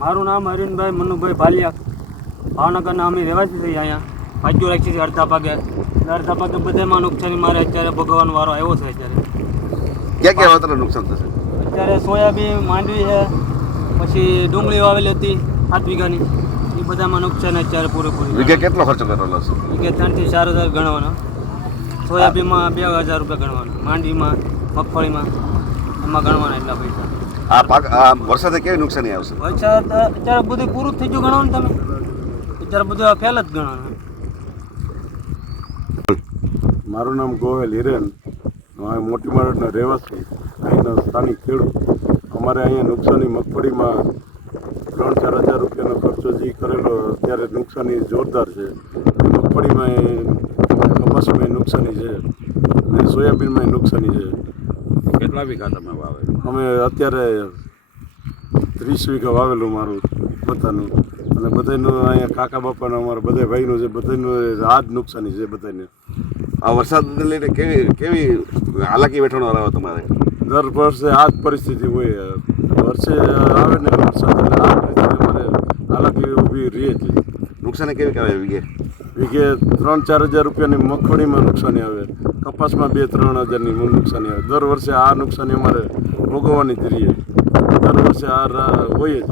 મારું નામ હરીનભાઈ મનુભાઈ ભાલિયા. ભાવનગરના અમે રહેવાસી છીએ અહીંયા. ભાગ્યું રાખીએ છીએ અડધા ભાગે. અડધા ભાગે બધામાં નુકસાની મારે અત્યારે ભગવાન વારો આવ્યો છે અત્યારે. ક્યાં ક્યાં વાતરનું નુકસાન થશે? અત્યારે સોયાબીન માંડવી છે પછી ડુંગળી વાવેલી હતી સાત વીઘાની. એ બધામાં નુકસાન અત્યારે પૂરેપૂરી. વીઘે કેટલો ખર્ચો કરેલો છે વીઘે ત્રણથી ચાર હજાર ગણવાનો. સોયાબીનમાં બે હજાર રૂપિયા ગણવાનો. માંડવીમાં મગફળીમાં એમાં ગણવાના એટલા પૈસા. આ પાક આ વરસાદે કેવી નુકસાની આવશે? વરસાદ અત્યારે બધું પૂરું થઈ ગયું ગણો ને તમે. અત્યારે બધું આ ફેલ જ ગણો મારું નામ ગોહેલ હિરેન. હું મોટી મારડનો રહેવાસી અહીંનો સ્થાનિક ખેડૂત. અમારે અહીંયા નુકસાની મગફળીમાં ત્રણ ચાર હજાર રૂપિયાનો ખર્ચો જે કરેલો ત્યારે નુકસાની જોરદાર છે. મગફળીમાં કપાસમાં નુકસાની છે અને સોયાબીનમાં નુકસાની છે. કેટલા વીઘા તમે વાવેલું? અમે અત્યારે ત્રીસ વીઘા વાવેલું મારું પોતાનું. અને બધાનું અહીંયા કાકા બાપાનું અમારા બધા ભાઈનું છે બધાનું આ જ નુકસાની છે બધાને. આ વરસાદને લઈને કેવી કેવી હાલાકી વેઠવાનો રહ્યો તમારે? દર વર્ષે આ જ પરિસ્થિતિ હોય. વર્ષે આવે ને વરસાદ એટલે આ પરિસ્થિતિ અમારે હાલાકી ઊભી રહી હતી નુકસાની કેવી કહેવાય વીઘે વીઘે ત્રણ, ચાર હજાર રૂપિયાની મગફળીમાં નુકસાની આવે. કપાસમાં બે, ત્રણ હજારની નુકસાની આવે. દર વર્ષે આ નુકસાની અમારે ભોગવવાની જ રહીએ દર વર્ષે આ હોય જ.